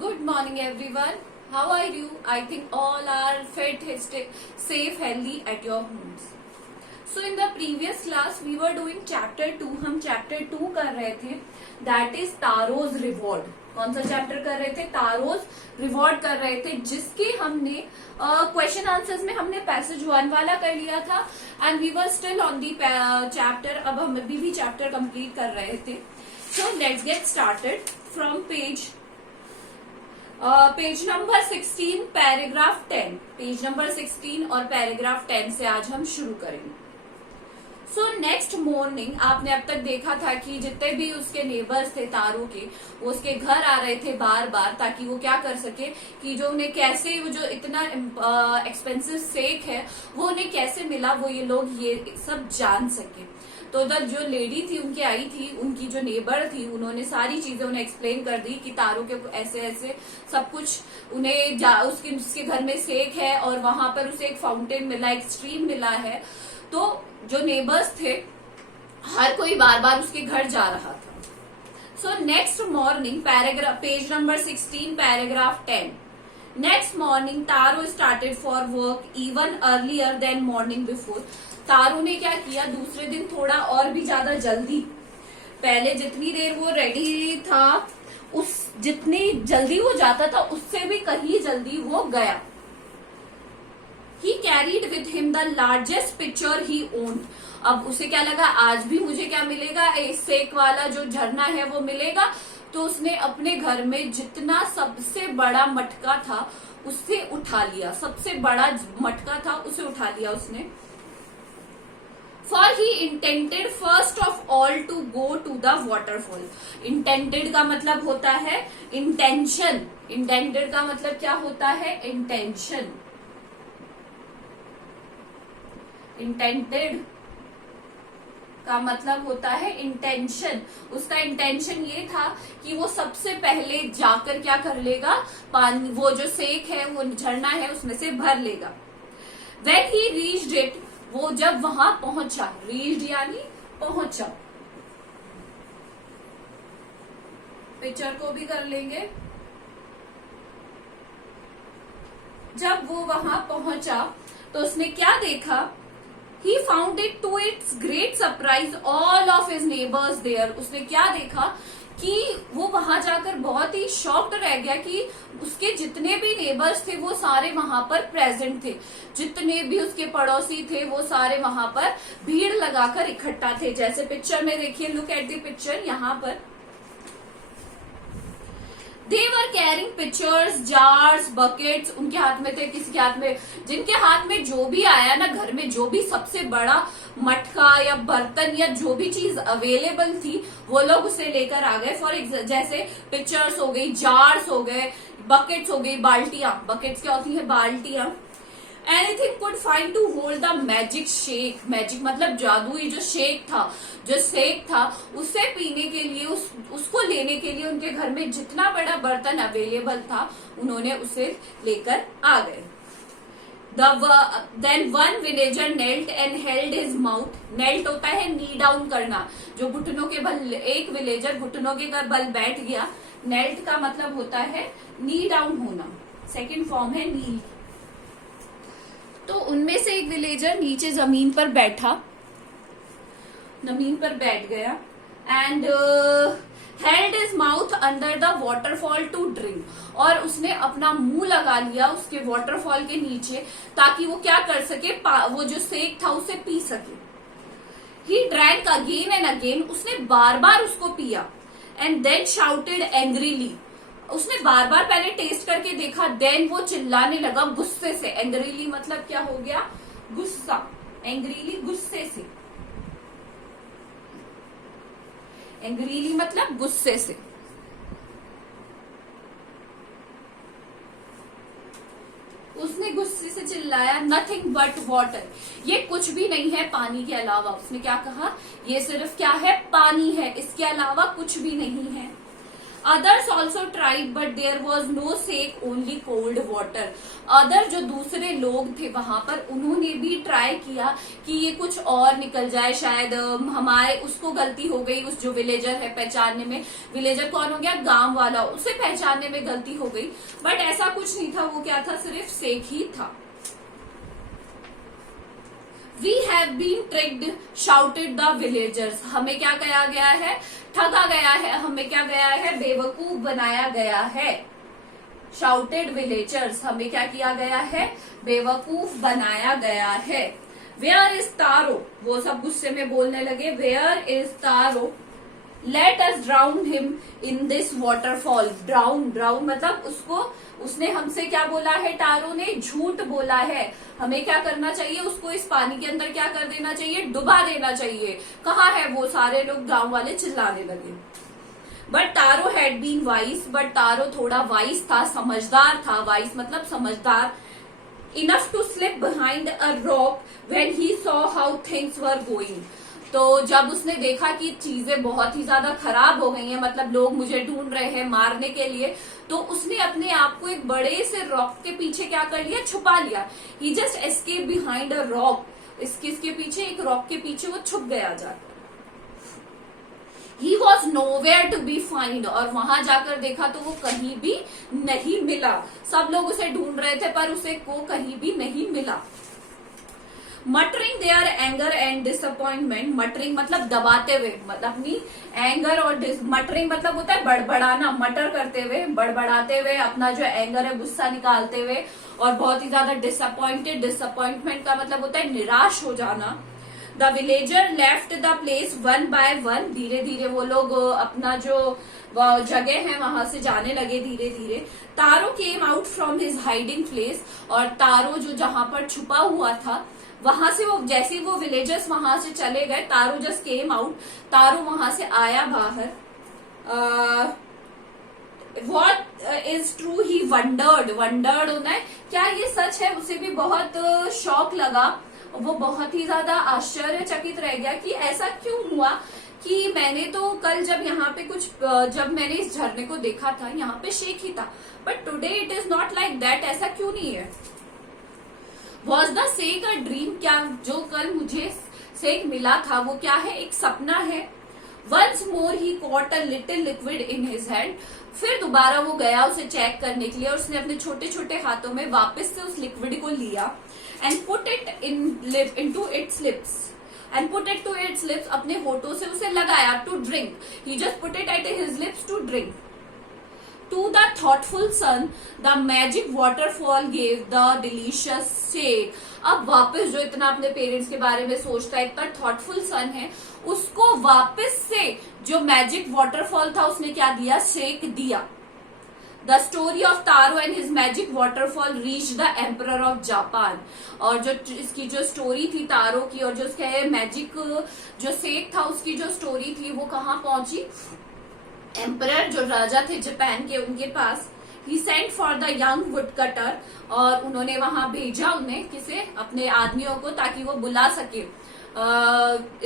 Good morning, everyone. How are you? I think all are fit, safe, healthy at your homes. So in the previous class we were doing chapter 2. हम chapter 2 कर रहे थे. That is Taro's Reward. कौन सा chapter कर रहे थे? तारोज reward कर रहे थे, जिसके हमने क्वेश्चन आंसर्स में हमने पैसेज 1 वाला कर लिया था and we were still on the chapter. अब हम अभी भी चैप्टर कंप्लीट कर रहे थे. So let's get started from page number 16 paragraph 10. Page number 16 और पैराग्राफ 10 से आज हम शुरू करेंगे. सो नेक्स्ट मॉर्निंग आपने अब तक देखा था कि जितने भी उसके नेबर्स थे तारों के, वो उसके घर आ रहे थे बार बार, ताकि वो क्या कर सके कि जो उन्हें कैसे, वो जो इतना एक्सपेंसिव सेक है वो उन्हें कैसे मिला, वो ये लोग ये सब जान सके. तो उधर जो लेडी थी उनकी आई थी, उनकी जो नेबर थी, उन्होंने सारी चीजें उन्हें एक्सप्लेन कर दी कि तारों के ऐसे ऐसे सब कुछ उन्हें उसके घर में सेक है और वहां पर उसे एक फाउंटेन मिला, एक स्ट्रीम मिला है. तो जो नेबर्स थे हर कोई बार बार उसके घर जा रहा था. So next morning paragraph page number 16 paragraph 10. Next morning Taro started for work even earlier than morning before. Taro ने क्या किया, दूसरे दिन थोड़ा और भी ज्यादा जल्दी, पहले जितनी देर वो रेडी था उस जितनी जल्दी वो जाता था उससे भी कहीं जल्दी वो गया. He carried with him the largest pitcher he owned. अब उसे क्या लगा, आज भी मुझे क्या मिलेगा, सेक वाला जो झरना है वो मिलेगा. तो उसने अपने घर में जितना सबसे बड़ा मटका था उसे उठा लिया. सबसे बड़ा मटका था उसे उठा लिया उसने. For he intended first of all to go to the waterfall. Intended का मतलब होता है intention. Intended का मतलब क्या होता है? intention. इंटेंटेड का मतलब होता है इंटेंशन. उसका इंटेंशन ये था कि वो सबसे पहले जाकर क्या कर लेगा, पानी, वो जो सेक है, वो झरना है, उसमें से भर लेगा. When he reached it, वो जब वहां पहुंचा, reached यानी पहुंचा. पिक्चर को भी कर लेंगे. जब वो वहां पहुंचा तो उसने क्या देखा, He found it to its great surprise all of his neighbors there. उसने क्या देखा कि वो वहां जाकर बहुत ही शॉक्ड रह गया कि उसके जितने भी नेबर्स थे वो सारे वहां पर प्रेजेंट थे. जितने भी उसके पड़ोसी थे वो सारे वहां पर भीड़ लगाकर इकट्ठा थे. जैसे पिक्चर में देखिए, लुक एट द पिक्चर. यहाँ पर They were carrying pitchers, jars, buckets. उनके हाथ में थे, किसी के हाथ में, जिनके हाथ में जो भी आया ना, घर में जो भी सबसे बड़ा मटका या बर्तन या जो भी चीज अवेलेबल थी वो लोग उसे लेकर आ गए. फॉर जैसे पिक्चर्स हो गई, जार्स हो गए, बकेट्स हो गई, बाल्टियां. बकेट्स क्या होती है? बाल्टियां. Anything could find to hold the magic shake. Magic मतलब जादुई जो शेक था, जो सेक था, उसे पीने के लिए, उसको लेने के लिए उनके घर में जितना बड़ा बर्तन अवेलेबल था उन्होंने उसे लेकर आ गए. Then one villager knelt and held his mouth. Knelt होता है नी डाउन करना, जो घुटनों के बल, एक विलेजर घुटनों के बल बैठ गया. Knelt का मतलब होता है नी डाउन होना, सेकेंड फॉर्म है नील. तो उनमें से एक विलेजर नीचे जमीन पर बैठ गया and held his mouth under the waterfall to drink. और उसने अपना मुंह लगा लिया उसके वाटरफॉल के नीचे, ताकि वो क्या कर सके, वो जो सेक था उसे पी सके. He drank again and again. उसने बार बार उसको पिया. And then shouted angrily. उसने बार बार पहले टेस्ट करके देखा, देन वो चिल्लाने लगा गुस्से से. एंग्रीली मतलब क्या हो गया? गुस्सा. एंग्रीली गुस्से से. एंग्रीली मतलब गुस्से से. उसने गुस्से से चिल्लाया, नथिंग बट वाटर. ये कुछ भी नहीं है पानी के अलावा. उसने क्या कहा? ये सिर्फ क्या है? पानी है, इसके अलावा कुछ भी नहीं है. Others also tried but there was no sake, only cold water. Other जो दूसरे लोग थे वहां पर, उन्होंने भी ट्राई किया कि ये कुछ और निकल जाए, शायद हमारे उसको गलती हो गई, उस जो विलेजर है पहचानने में। विलेजर कौन हो गया? गांव वाला, उसे पहचानने में गलती हो गई, बट ऐसा कुछ नहीं था। वो क्या था? सिर्फ सेक ही था। We have been tricked, shouted the villagers। हमें क्या कहा गया है? ठगा गया है। हमें क्या गया है? बेवकूफ बनाया गया है। shouted villagers, हमें क्या किया गया है? बेवकूफ बनाया गया है। Where is Taro? वो सब गुस्से में बोलने लगे, Where is Taro? Let us drown him in this waterfall। drown मतलब उसने हमसे क्या बोला है? टारो ने झूठ बोला है। हमें क्या करना चाहिए? उसको इस पानी के अंदर क्या कर देना चाहिए? डुबा देना चाहिए। कहाँ है वो? सारे लोग गांव वाले चिल्लाने लगे। But Taro had been wise, but Taro थोड़ा वाइस था, समझदार था। वाइस मतलब समझदार। Enough to slip behind a rock when he saw how things were going. तो जब उसने देखा कि चीजें बहुत ही ज्यादा खराब हो गई हैं, मतलब लोग मुझे ढूंढ रहे हैं मारने के लिए, तो उसने अपने आप को एक बड़े से रॉक के पीछे क्या कर लिया? छुपा लिया। He just escape behind a rock. इसके पीछे, एक रॉक के पीछे वो छुप गया जाकर। He was nowhere to be found। और वहां जाकर देखा तो वो कहीं भी नहीं मिला। सब लोग उसे ढूंढ रहे थे पर उसे को कहीं भी नहीं मिला। Muttering their anger and disappointment. Muttering मतलब दबाते हुए, मतलब अपनी एंगर और मटरिंग मतलब होता है बड़बड़ाना, मटर करते हुए, बड़बड़ाते हुए, अपना जो एंगर है गुस्सा निकालते हुए, और बहुत ही ज्यादा डिसअपॉइंटेड। डिसअपॉइंटमेंट का मतलब होता है निराश हो जाना। The villager left the place one by one. धीरे धीरे वो लोग अपना जो जगह है वहां से जाने लगे धीरे धीरे। Taro came out from his hiding place. और तारो जो जहां पर छुपा हुआ था, वहां से वो, जैसे ही वो विलेजर्स वहां से चले गए, तारो जस्ट केम आउट। तारो वहां से आया बाहर। What is true? He wondered होना है, क्या ये सच है? उसे भी बहुत शौक लगा। वो बहुत ही ज्यादा आश्चर्यचकित रह गया कि ऐसा क्यों हुआ कि मैंने तो कल जब यहाँ पे जब मैंने इस झरने को देखा था, यहाँ पे शेक ही था, but today it is not like that. ऐसा क्यों नहीं है? Was the sake a dream? क्या जो कल मुझे सेक मिला था वो क्या है? एक सपना है। Once more he caught a little liquid in his hand. फिर दोबारा वो गया उसे चेक करने के लिए, और उसने अपने छोटे छोटे हाथों में वापस से उस लिक्विड को लिया। And put it into its lips. And put it to its lips, अपने होठों से उसे लगाया। To drink, he just put it at his lips to drink. To the thoughtful son, the magic waterfall gave the delicious shake। अब वापस जो इतना अपने पेरेंट्स के बारे में सोचता है, इतना थॉटफुल सन है, उसको वापस से जो मैजिक वाटरफॉल था उसने क्या दिया? शेक दिया। The story of taro and his magic waterfall reach the emperor of Japan. और जो इसकी जो स्टोरी थी तारो की, और जो उसके मैजिक जो शेक था उसकी जो स्टोरी थी, वो कहाँ पहुंची? एम्परर जो राजा थे जापान के, उनके पास। He sent for the young woodcutter. और उन्होंने वहां भेजा उन्हें, किसे? अपने आदमियों को, ताकि वो बुला सके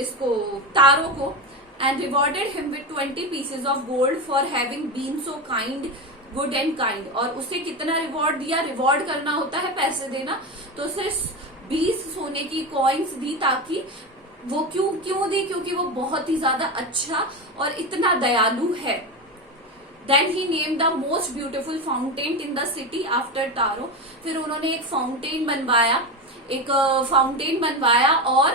इसको, तारो को। And rewarded him with 20 pieces of gold for having been so kind, good and kind. और उसे कितना रिवॉर्ड दिया? रिवॉर्ड करना होता है पैसे देना, तो उसे 20 सोने की कॉइन्स दी। ताकि वो क्यों दी? क्योंकि वो बहुत ही ज्यादा अच्छा और इतना दयालु है। Then he named the most beautiful fountain in the city after Taro. फिर उन्होंने एक फाउंटेन बनवाया, और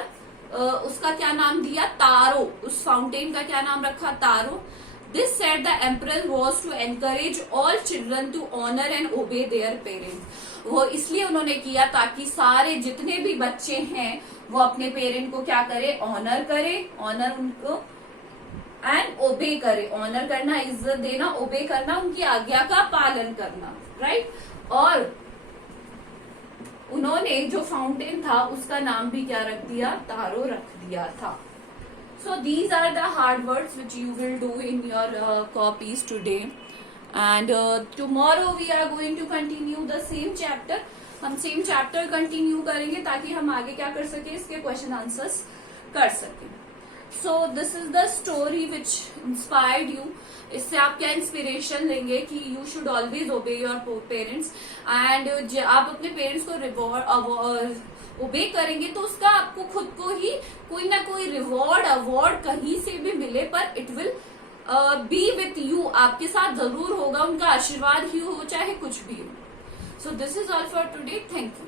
उसका क्या नाम दिया? तारो। उस फाउंटेन का क्या नाम रखा? Taro. This said the emperor was to encourage all children to honour and obey their parents. वो इसलिए उन्होंने किया ताकि सारे जितने भी बच्चे हैं वो अपने पेरेंट को क्या करे? ऑनर करे। ऑनर उनको, एंड ओबे करे। ऑनर करना, इज्जत देना, ओबे करना, उनकी आज्ञा का पालन करना, राइट। और उन्होंने जो फाउंटेन था उसका नाम भी क्या रख दिया? तारो रख दिया था। So these are the hard words which you will do in your copies today, and tomorrow we are going to continue the same chapter। हम सेम चैप्टर कंटिन्यू करेंगे ताकि हम आगे क्या कर सके? इसके क्वेश्चन आंसर्स कर सके। So this is the story which inspired you. इससे आप क्या इंस्पिरेशन लेंगे कि यू शुड ऑलवेज ओबे योर पेरेंट्स, एंड आप अपने पेरेंट्स को रिवॉर्ड ओबे करेंगे तो उसका आपको खुद को ही कोई ना कोई रिवॉर्ड अवार्ड कहीं से भी मिले, पर it will be with you, आपके साथ जरूर होगा, उनका आशीर्वाद ही हो चाहे कुछ भी हो। So this is all for today, thank you.